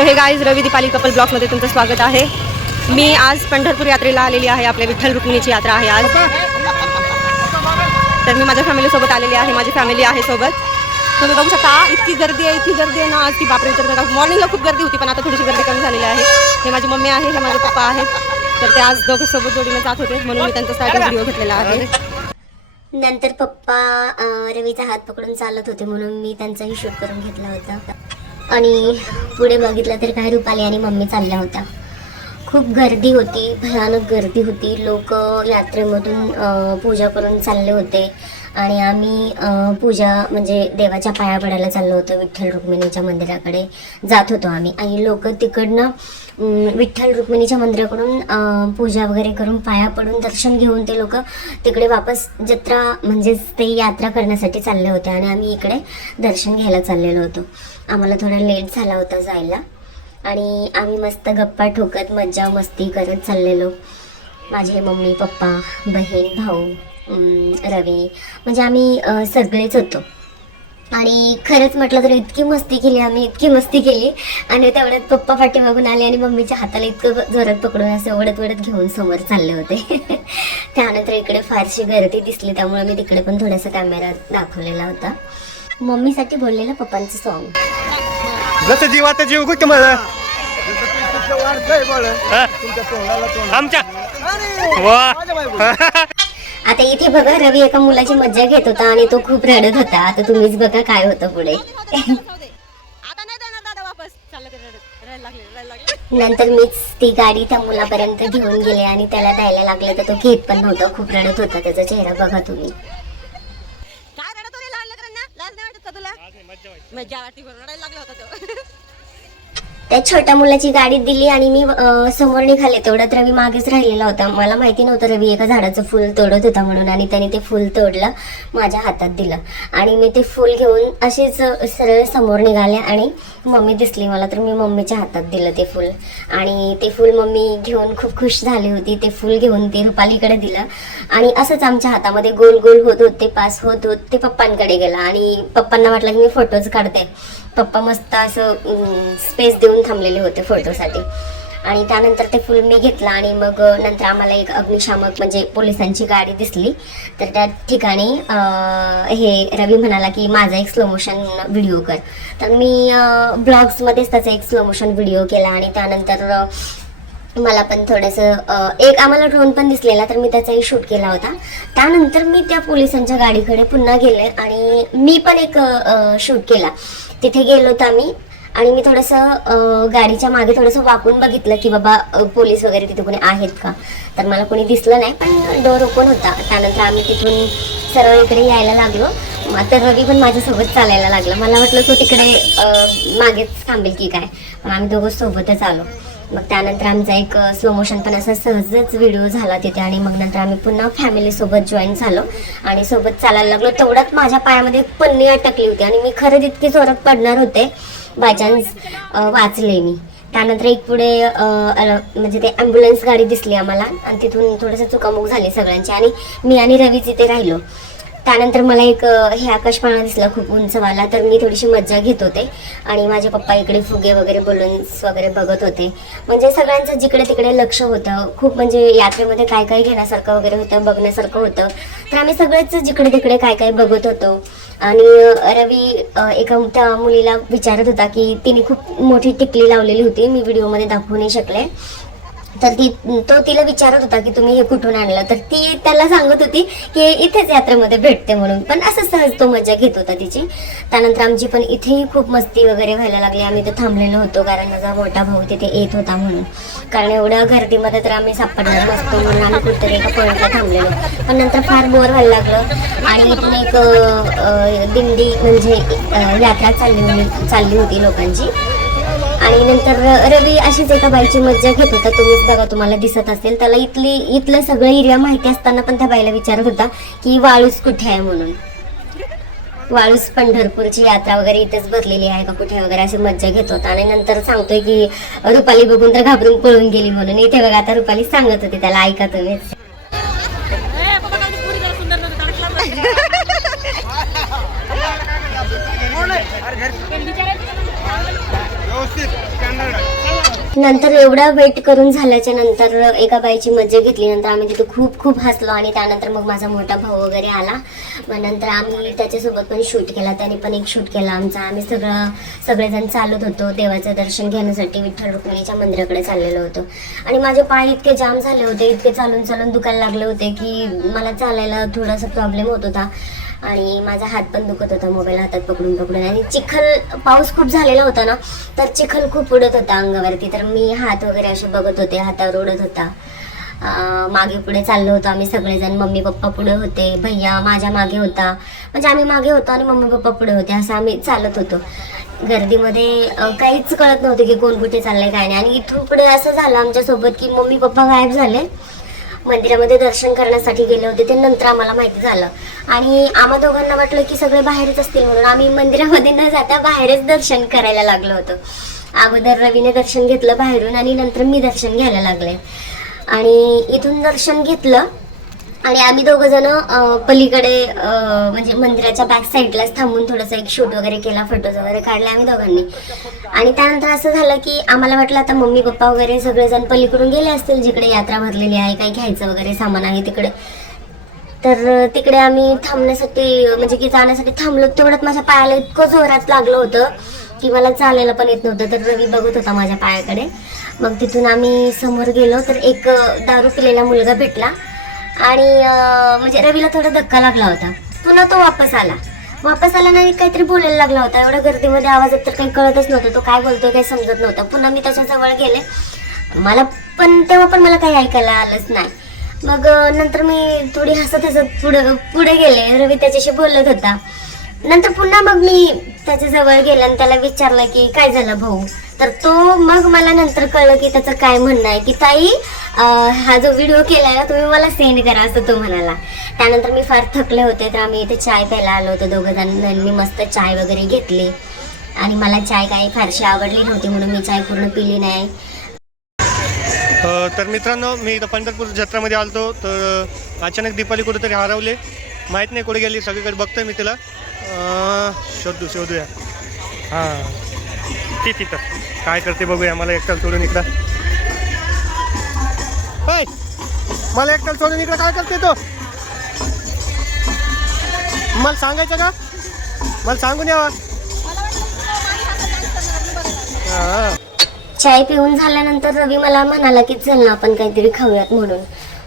So हे guys रवी Deepali couple ब्लॉगमध्ये तुमचं स्वागत आहे। मी आज पंढरपूर यात्रेला आलेली आहे। आपल्या विठ्ठल रुक्मिणीची यात्रा आहे आज। तर मी माझ्या फॅमिलीसोबत आलेली आहे। माझी फॅमिली आहे सोबत। तुम्ही बघू शकता इतकी गर्दी आहे ना आज की बापरे विचारू नका। मॉर्निंगला खूप गर्दी होती पण आता थोडीशी गर्दी कमी झालेली आहे। हे माझी मम्मी आहे, हे माझे पप्पा आहेत। तर ते आज दोघं सोबत जोडीने जात होते म्हणून मी त्यांचा स्टार्टिंग व्हिडिओ घेतलेला आहे। नंतर पप्पा रवीचा हात पकडून चालत होते म्हणून मी त्यांचाही शूट करून घेतला होता। आणि पुढे बघितलं तर काय रुपाली आणि मम्मी चालल्या होत्या। खूप गर्दी होती, भयानक गर्दी होती। लोक यात्रेमधून पूजा करून चालले होते आणि आम्ही पूजा म्हणजे देवाच्या पाया पडायला चाललो होतो। विठ्ठल रुक्मिणीच्या मंदिराकडे जात होतो आम्ही आणि लोक तिकडनं विठ्ठल रुक्मिणीच्या मंदिराकडून पूजा वगैरे करून पाया पडून दर्शन घेऊन ते लोक तिकडे वापस जत्रा म्हणजेच ते यात्रा करण्यासाठी चालले होते आणि आम्ही इकडे दर्शन घ्यायला चाललेलो होतो। आम्हाला थोडा लेट झाला होता जायला आणि आम्ही मस्त गप्पा ठोकत मज्जा मस्ती करत चाललेलो। माझे मम्मी पप्पा बहीण भाऊ रवी म्हणजे आम्ही सगळेच होतो। आणि खरंच म्हटलं तर इतकी मस्ती केली आम्ही, इतकी मस्ती केली आणि तेवढ्यात पप्पा पाठीमागून आले आणि मम्मीच्या हाताला इतकं जोरात पकडून असं ओढत घेऊन समोर चालले होते। त्यानंतर इकडे फारशी गर्दी दिसली त्यामुळे मी तिकडे पण थोडासा कॅमेरा दाखवलेला होता। मम्मीसाठी बोललेलं पप्पांचं सॉन्ग जसं जीवाचं जीव कुठं मला आमच्या आता इथे बघा रवी एका मुलाची मज्जा घेत होता आणि तो खूप रडत होता। आता तुम्हीच बघा काय होतं पुढे। नंतर मीच ती गाडी त्या मुलापर्यंत घेऊन गेले आणि त्याला द्यायला लागले तर तो घेत पण नव्हता, खूप रडत होता। त्याचा चेहरा बघा तुम्ही। त्या छोट्या मुलाची गाडी दिली आणि मी समोर निघाले तेवढ्यात रवी मागेच राहिलेला होता। मला माहिती नव्हतं रवी एका झाडाचं फुल तोडत होता म्हणून आणि त्याने ते फुल तोडलं, माझ्या हातात दिलं आणि मी ते फुल घेऊन अशीच सरळ समोर निघाले आणि मम्मी दिसली मला तर मी मम्मीच्या हातात दिलं ते फुल आणि ते फुल मम्मी घेऊन खूप खुश झाली होती। ते फुल घेऊन ते रुपालीकडे दिलं आणि असंच आमच्या हातामध्ये गोल गोल होत होते, पास होत होत ते पप्पांकडे गेला आणि पप्पांना वाटलं की मी फोटोज काढते। पप्पा मस्त असं स्पेस देऊन थांबलेले होते फोटोसाठी आणि त्यानंतर ते फुल मी घेतलं आणि मग नंतर आम्हाला एक अग्निशामक म्हणजे पोलिसांची गाडी दिसली तर त्या ठिकाणी हे रवी म्हणाला की माझा एक स्लो मोशन व्हिडिओ कर। तर मी ब्लॉग्समध्येच त्याचा एक स्लो मोशन व्हिडिओ केला आणि त्यानंतर मला पण थोडंसं एक आम्हाला ड्रोन पण दिसलेला तर मी त्याचाही शूट केला होता। त्यानंतर मी त्या पोलिसांच्या गाडीकडे पुन्हा गेले आणि मी पण एक शूट केला। तिथे गेलो होतो आम्ही आणि मी थोडंसं गाडीच्या मागे थोडंसं वाकून बघितलं की बाबा पोलीस वगैरे तिथे कोणी आहेत का, तर मला कोणी दिसलं नाही पण डोर ओपन होता। त्यानंतर आम्ही तिथून सरळ इकडे यायला लागलो। तर रवी पण माझ्यासोबत चालायला लागला। मला वाटलं तो तिकडे मागेच थांबेल की काय, पण आम्ही दोघं सोबतच आलो। मग त्यानंतर आमचा एक स्लो मोशन पण असा सहजच व्हिडिओ झाला तिथे आणि मग नंतर आम्ही पुन्हा फॅमिलीसोबत जॉईन झालो आणि सोबत चालायला लागलो। तेवढ्यात माझ्या पायामध्ये पन्नी अटकली होती आणि मी खरंच इतकी जोरात पडणार होते, बाय चान्स वाचले मी। त्यानंतर एक पुढे म्हणजे ते ॲम्ब्युलन्स गाडी दिसली आम्हाला आणि तिथून थोडंसं चुकामुक झाली सगळ्यांची आणि मी आणि रवीच इथे राहिलो। त्यानंतर मला एक हे आकाशपाळणा दिसला खूप उंचवाला, तर मी थोडीशी मज्जा घेत होते आणि माझे पप्पा इकडे फुगे वगैरे बलून्स वगैरे बघत होते। म्हणजे सगळ्यांचं जिकडे तिकडे लक्ष होतं खूप, म्हणजे यात्रेमध्ये काय काय घेण्यासारखं वगैरे होतं, बघण्यासारखं होतं। तर आम्ही सगळेच जिकडे तिकडे काय काय बघत होतो आणि रवी एका त्या मुलीला विचारत होता की तिने खूप मोठी टिकली लावलेली होती, मी व्हिडिओमध्ये दाखवू नाही शकले। तर तो तिला विचारत होता की तुम्ही हे कुठून आणलं, तर ती त्याला सांगत होती की इथेच यात्रेमध्ये भेटते म्हणून, पण असं सहज तो मजा घेत होता तिची। त्यानंतर आमची पण इथेही खूप मस्ती वगैरे व्हायला लागली। आम्ही तर थांबलेलो होतो कारण माझा मोठा भाऊ तिथे येत होता म्हणून, कारण एवढ्या गर्दीमध्ये तर आम्ही सापडणार नसतो म्हणून आम्ही कुठेतरी एका पॉईंटला थांबलेलो। पण नंतर फार बोर व्हायला लागलं आणि इथून एक दिंडी म्हणजे यात्रा चालली होती लोकांची आणि नंतर रवी अशीच एका बाईची मज्जा घेत होता। तुम्हीच बघा, तुम्हाला दिसत असेल। त्याला इथलं सगळं एरिया माहिती असताना पण त्या बाईला विचारत होता की वाळूस कुठे आहे म्हणून। वाळूस पंढरपूरची यात्रा वगैरे इथेच भरलेली आहे का कुठे वगैरे अशी मज्जा घेत होता आणि नंतर सांगतोय की रुपाली बघून तर घाबरून पळून गेली म्हणून। इथे बघा आता रुपाली सांगत होती त्याला, ऐका तुम्हीच। नंतर एवढा वेट करून झाल्याच्या नंतर एका बाईची मज्जा घेतली. नंतर आम्ही तिथे खूप खूप हसलो आणि त्यानंतर मग माझा मोठा भाऊ वगैरे आला. मग नंतर आम्ही त्याच्यासोबत पण शूट केला, त्याने पण एक शूट केला आमचा. आम्ही सगळेजण चालत होतो देवाचं दर्शन घेण्यासाठी, विठ्ठल रुक्मिणीच्या मंदिराकडे चाललेलो होतो. आणि माझे पाय इतके जाम झाले होते, इतके चालून चालून दुखायला लागले होते की मला चालायला थोडासा प्रॉब्लेम होत होता. आणि माझा हात पण दुखत होता मोबाईल हातात पकडून पकडून. आणि पाऊस खूप झालेला होता ना, तर चिखल खूप उडत होता अंगावरती. तर मी हात वगैरे असे बघत होते, हातावर उडत होता. मागे पुढे चाललो होतो आम्ही सगळेजण. मम्मी पप्पा पुढे होते, भैया माझ्या मागे होता, म्हणजे आम्ही मागे होतो आणि मम्मी पप्पा पुढे होते. असं आम्ही चालत होतो. गर्दीमध्ये काहीच कळत नव्हतं की कोण कुठे चाललंय काय नाही. आणि इथून पुढे असं झालं आमच्यासोबत की मम्मी पप्पा गायब झाले, मंदिरामध्ये दर्शन करण्यासाठी गेले होते. ते नंतर आम्हाला माहिती झालं. आणि आम्हा दोघांना वाटलं की सगळे बाहेरच असतील म्हणून आम्ही मंदिरामध्ये न जाता बाहेरच दर्शन करायला लागलो होतो. अगोदर रवीने दर्शन घेतलं बाहेरून आणि नंतर मी दर्शन घ्यायला लागले. आणि इथून दर्शन घेतलं आणि आम्ही दोघं जण पलीकडे म्हणजे मंदिराच्या बॅक साईडलाच थांबून थोडंसं एक शूट वगैरे केला, फोटोज वगैरे काढले आम्ही दोघांनी. आणि त्यानंतर असं झालं की आम्हाला वाटलं आता मम्मी पप्पा वगैरे सगळेजण पलीकडून गेले असतील, जिकडे यात्रा भरलेली आहे, काही घ्यायचं वगैरे सामान आहे तिकडे. तर तिकडे आम्ही थांबण्यासाठी म्हणजे की जाण्यासाठी थांबलो. तेवढ्यात माझ्या पायाला इतकं जोरात लागलं होतं की मला चालायला पण येत नव्हतं. तर रवी बघत होता माझ्या पायाकडे. मग तिथून आम्ही समोर गेलो तर एक दारू पिलेला मुलगा भेटला आणि म्हणजे रवीला थोडा धक्का लागला होता. पुन्हा तो वापस आला नाही, काहीतरी बोलायला लागला होता. एवढ्या गर्दीमध्ये आवाजात तर काही कळतच नव्हतं, तो काय बोलतोय काही समजत नव्हतं. पुन्हा मी त्याच्याजवळ गेले, मला पण तेव्हा पण मला काही ऐकायला आलंच नाही. मग नंतर मी थोडी हसत पुढे गेले. रवी त्याच्याशी बोलत होता. नंतर पुन्हा मग मी त्याच्याजवळ गेले आणि त्याला विचारलं की काय झालं भाऊ. तर तो मग मला नंतर कळलं की त्याचं काय म्हणणं आहे की ताई हा जो व्हिडिओ केलाय ना तुम्ही मला सेंड करा, असं तो म्हणाला. त्यानंतर मी फार थकले होते तर आम्ही इथे चाय प्यायला आलो होतो दोघं जणांनी. मस्त चाय वगैरे घेतली आणि मला चाय काही फारशी आवडली नव्हती म्हणून मी चाय पूर्ण पिली नाही. तर मित्रांनो, मी इथं पंढरपूर जत्रामध्ये आलतो तर अचानक दीपाली कुठेतरी हरवले, माहीत नाही कुठे गेली. सगळीकडे बघतोय मी तिला, शोधूया. हां तिथं काय करते बघूया. मला एकटाल सोडून इकडं मला एकटाल सोडून इकडं काय करते तो, मला सांगायचं का, मला सांगून यावा. हां चाय पिऊन झाल्यानंतर रवी मला म्हणाला की चल ना आपण काहीतरी खाऊयात म्हणून.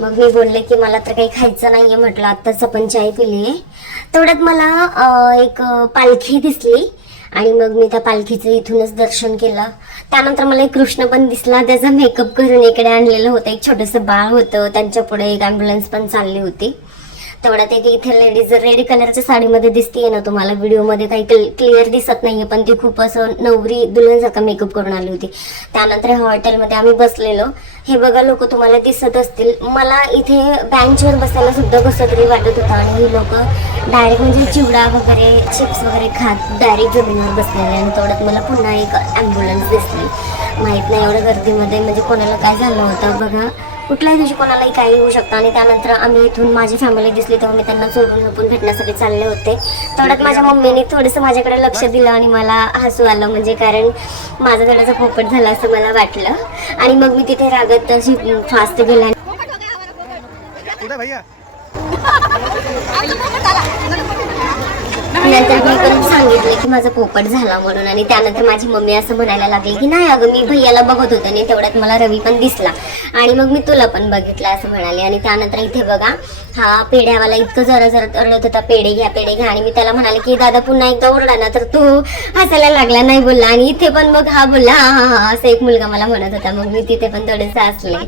मग मी बोलले की मला तर काही खायचं नाहीये, म्हटलं आत्ताच आपण चाय पिली आहे. तेवढ्यात मला एक पालखी दिसली आणि मग मी त्या पालखीचं इथूनच दर्शन केलं. त्यानंतर मला एक कृष्ण पण दिसला, त्याचा मेकअप करून इकडे आणलेलं होतं. एक छोटंसं बाळ होतं, त्यांच्या पुढे एक ॲम्ब्युलन्स पण चालली होती. तेवढ्यात एक इथे लेडीज रेड कलरच्या साडीमध्ये दिसतीये ना तुम्हाला व्हिडिओमध्ये, काही क्लिअर दिसत नाहीये पण ती खूप असं नवरी दुल्हनसारखा मेकअप करून आली होती. त्यानंतर हॉटेलमध्ये आम्ही बसलेलो. हे बघा लोक तुम्हाला दिसत असतील. मला इथे बेंचवर बसायला सुद्धा कसं तरी वाटत होतं आणि ही लोक डायरेक्ट म्हणजे चिवडा वगैरे चिप्स वगैरे खात डायरेक्ट जमिनीवर बसलेले. आणि तेवढ्यात मला पुन्हा एक ॲम्ब्युलन्स दिसली. माहीत नाही एवढ्या गर्दीमध्ये म्हणजे कोणाला काय झालं होतं बघा, कुठल्याही दिवशी कोणालाही काही होऊ शकतं. आणि त्यानंतर आम्ही इथून माझी फॅमिली दिसली तेव्हा मी त्यांना चोरून लपून भेटण्यासाठी चालले होते. तेवढ्यात माझ्या मम्मीने थोडंसं माझ्याकडे लक्ष दिलं आणि मला हसू आलं, म्हणजे कारण माझा थोडासा पोपट झाला असं मला वाटलं. आणि मग मी तिथे रागत अशी फास्ट गेला. नंतर मी पण सांगितलं की माझा पोपट झाला म्हणून. आणि त्यानंतर माझी मम्मी असं म्हणायला लागली की नाही अगं मी भैयाला बघत होते आणि तेवढ्यात मला रवी पण दिसला आणि मग मी तुला पण बघितलं असं म्हणाले. आणि त्यानंतर इथे बघा हा पेढ्यावाला इतकं जरा रडत होता, पेढे घ्या. आणि मी त्याला म्हणाले की दादा पुन्हा एकदा ओरडा ना, तर तो हसायला लागला, नाही बोलला. आणि इथे पण मग हा बोलला हा असं एक मुलगा मला म्हणत होता. मग मी तिथे पण थोडेसे हसले.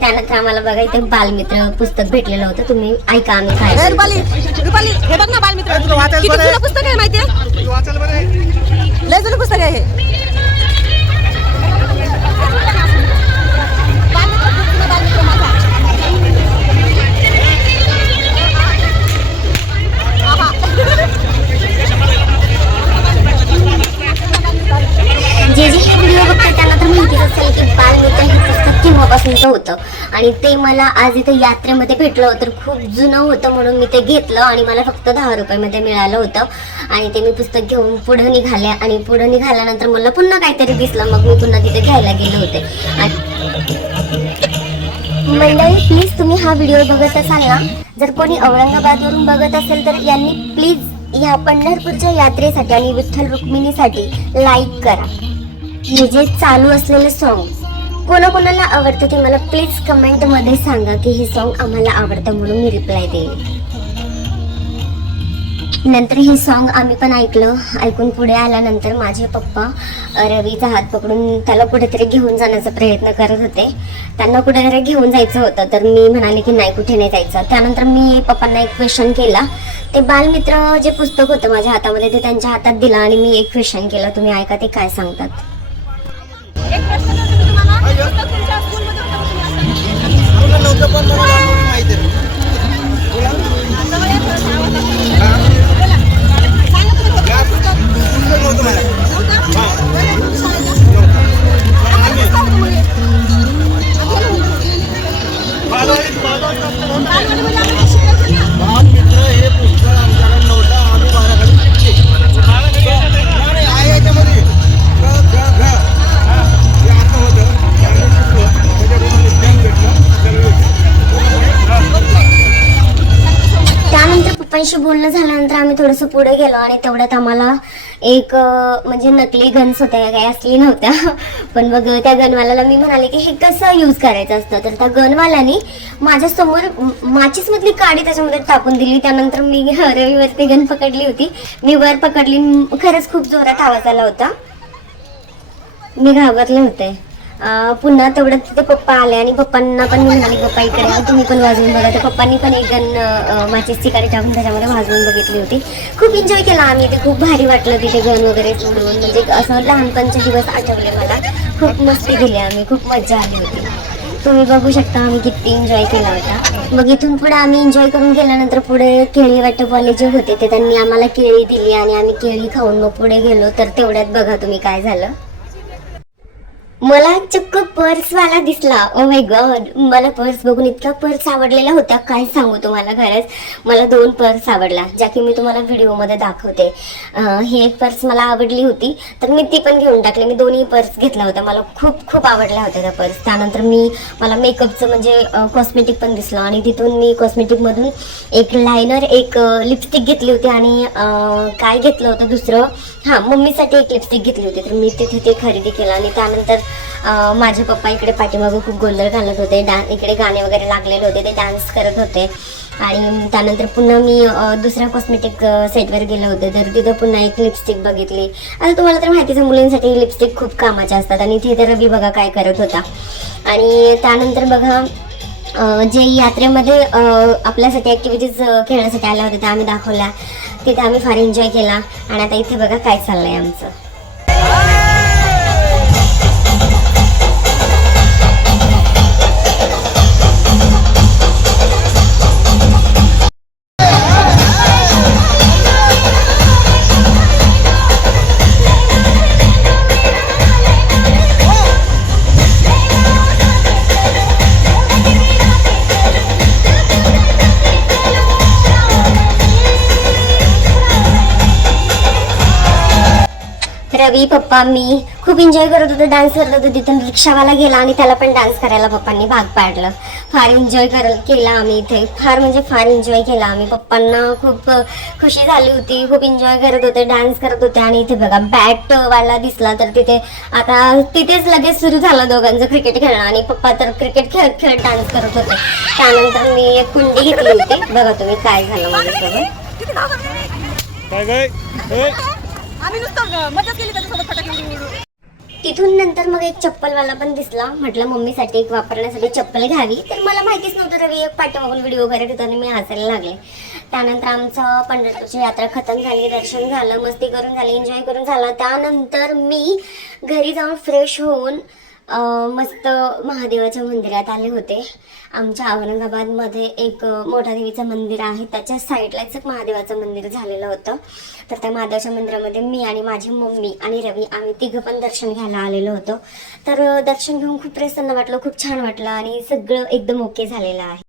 त्यानंतर आम्हाला बघा इथे बालमित्र पुस्तक भेटलेलं होतं, तुम्ही ऐका आम्ही काय. हे बघ ना बालमित्र, किती जुनं पुस्तक आहे माहितीये, लय जुनं पुस्तक आहे हे. जे हे व्हिडिओ बघतात त्यांना तर माहितीच असेल की बालमित्र हे पुस्तक केव्हापासून तेव्हापासूनचं होतं आणि ते मला आज इथं यात्रेमध्ये भेटलं तर खूप जुनं होतं म्हणून मी ते घेतलं आणि मला फक्त 10 रुपयामध्ये मिळालं होतं आणि ते मी पुस्तक घेऊन पुढे निघाले आणि पुढे निघाल्यानंतर मला पुन्हा काहीतरी दिसलं, मग मी पुन्हा तिथे घ्यायला गेले होते. मंडळी, प्लीज तुम्ही हा व्हिडिओ बघत असाल ना, जर कोणी औरंगाबादवरून बघत असेल तर यांनी प्लीज ह्या पंढरपूरच्या यात्रेसाठी आणि विठ्ठल रुक्मिणीसाठी लाईक करा. हे जे चालू असलेले सॉन्ग कोणाकोणाला आवडतं ते मला प्लीज कमेंटमध्ये सांगा की हे सॉन्ग आम्हाला आवडतं म्हणून मी रिप्लाय देईन. नंतर हे सॉन्ग आम्ही पण ऐकून पुढे आल्यानंतर माझे पप्पा रवीचा हात पकडून त्याला कुठेतरी घेऊन जाण्याचा प्रयत्न करत होते. त्यांना कुठेतरी घेऊन जायचं होतं तर मी म्हणाले की नाही, कुठे नाही जायचं. त्यानंतर मी पप्पांना एक क्वेश्चन केला. ते बालमित्र जे पुस्तक होतं माझ्या हातामध्ये ते त्यांच्या हातात दिलं आणि मी एक क्वेश्चन केला. तुम्ही ऐका ते काय सांगतात. एक प्रश्न विचारतो मी तुम्हाला. पुस्तक तुमच्या स्कूलमध्ये होतं का तुम्ही असताना? नव्हतं पण मला लहानपणी माहिती आहे. जवळ या थोडंसं आवाज दाखवा. बोला. सांगा तुम्ही होतं पुस्तक. पुस्तक नव्हतं मला. नव्हतं? हां. बरं, तुमच्या शाळेत असतं. आम्हाला कसं होतं मग हे? आम्हाला होतं. बालवाडी म्हणजे आम्हाला शिकायचं ना. बालमित्र हे पुस्तक आमच्याकडे नव्हतं. आम्ही बाराखडी शिकले. नाही, आहे याच्यामध्ये. ग, ग, घ. हे आता होतं. त्यामुळे शिकलो. त्याच्याकडून मला ज्ञान भेटलं. त्यानंतर पप्पांशी बोलणं झाल्यानंतर आम्ही थोडंसं पुढे गेलो आणि तेवढ्यात आम्हाला एक म्हणजे नकली गन्स होत्या, काही असली नव्हत्या. पण मग त्या गनवाल्याला मी म्हणाले की हे कसं यूज करायचं असतं. तर त्या गनवाल्याने माझ्यासमोर माचीसमधली काडी त्याच्यामध्ये टाकून दिली. त्यानंतर मी रवीवरती गन पकडली होती. मी वर पकडली. खरंच खूप जोरात आवाज आला होता. मी घाबरले होते. पुन्हा तेवढं तिथे पप्पा आले आणि पप्पांना पण मी म्हणाले पप्पा इकडे या, तुम्ही पण वाजवून बघा. तर पप्पांनी पण एक गन माचीसची काडी टाकून त्याच्यामध्ये वाजवून बघितली होती. खूप एन्जॉय केला आम्ही. ते खूप भारी वाटलं तिथे गन वगैरे सोडून. म्हणजे असं लहानपणचे दिवस आठवले मला. खूप मस्ती दिली आम्ही, खूप मजा आली होती. तुम्ही बघू शकता आम्ही किती एन्जॉय केला होता. मग इथून पुढे आम्ही एन्जॉय करून गेल्यानंतर पुढे केळी वाटपवाले जे होते ते त्यांनी आम्हाला केळी दिली आणि आम्ही केळी खाऊन मग पुढे गेलो. तर तेवढ्यात बघा तुम्ही काय झालं. मला चक्क पर्सवाला दिसला. ओ माय गॉड, मला पर्स बघून इतका पर्स आवडलेला होता काय सांगू तुम्हाला. खरंच मला 2 पर्स आवडला, ज्या की मी तुम्हाला व्हिडिओमध्ये दाखवते. ही एक पर्स मला आवडली होती तर मी ती पण घेऊन टाकली. मी दोन्ही पर्स घेतला होता. मला खूप खूप आवडल्या होत्या त्या पर्स. त्यानंतर मला मेकअपचं म्हणजे कॉस्मेटिक पण दिसलं आणि तिथून मी कॉस्मेटिकमधून एक लायनर, एक लिपस्टिक घेतली होती आणि काय घेतलं होतं दुसरं, हां मम्मीसाठी एक लिपस्टिक घेतली होती. तर मी तिथे ते खरेदी केलं आणि त्यानंतर माझे पप्पा इकडे पाठीमागं खूप गोंधळ घालत होते. इकडे गाणे वगैरे लागलेले होते, ते डान्स करत होते. आणि त्यानंतर पुन्हा मी दुसऱ्या कॉस्मेटिक सेटवर गेले होते तर तिथं पुन्हा एक लिपस्टिक बघितली. आता तुम्हाला तर माहितीच आहे मुलींसाठी लिपस्टिक खूप कामाच्या असतात. आणि तिथे रवी बघा काय करत होता. आणि त्यानंतर बघा जे यात्रेमध्ये आपल्यासाठी ॲक्टिव्हिटीज खेळण्यासाठी आल्या होत्या त्या आम्ही दाखवल्या. तिथे आम्ही फार एन्जॉय केला. आणि आता इथे बघा काय चाललंय आमचं. रवी, पप्पा, मी खूप एन्जॉय करत होतो, डान्स करत होतो. तिथून रिक्षावाला गेला आणि त्याला पण डान्स करायला पप्पांनी भाग पाडलं. फार एन्जॉय केला आम्ही इथे. फार म्हणजे फार एन्जॉय केला आम्ही. पप्पांना खूप खुशी झाली होती. खूप एन्जॉय करत होते, डान्स करत होते. आणि इथे बघा बॅटवाला दिसला तर तिथेच लगेच सुरू झालं दोघांचं क्रिकेट खेळणं. आणि पप्पा तर क्रिकेट खेळत खेळत डान्स करत होते. त्यानंतर मी एक कुंडी घेतली होती. बघा तुम्ही काय झालं माझ्यासोबत. आम्ही नुसतं मजा केली त्याच्यासोबत फटाके उडवून. तिथून नंतर मग एक चप्पलवाला पण दिसला. म्हटलं मम्मीसाठी एक वापरण्यासाठी चप्पल घ्यावी. तर मला माहितीच नव्हतं रवी एक पाठीमागून व्हिडिओ करत होता आणि मी हसायला लागले. त्यानंतर आमचं पंढरपूरची यात्रा खतम झाली, दर्शन झालं, मस्ती करून झाली, एन्जॉय करून झाला. त्यानंतर मी घरी जाऊन फ्रेश होऊन मस्त महादेवाच्या मंदिरात आले होते. आमच्या औरंगाबादमध्ये एक मोठा देवीचं मंदिर आहे, त्याच्या साईडलाच एक महादेवाचं मंदिर झालेलं होतं. तर त्या महादेवाच्या मंदिरामध्ये मी आणि माझी मम्मी आणि रवी आम्ही तिघं पण दर्शन घ्यायला आलेलो होतो. तर दर्शन घेऊन खूप प्रसन्न वाटलं, खूप छान वाटलं आणि सगळं एकदम ओके झालेलं आहे.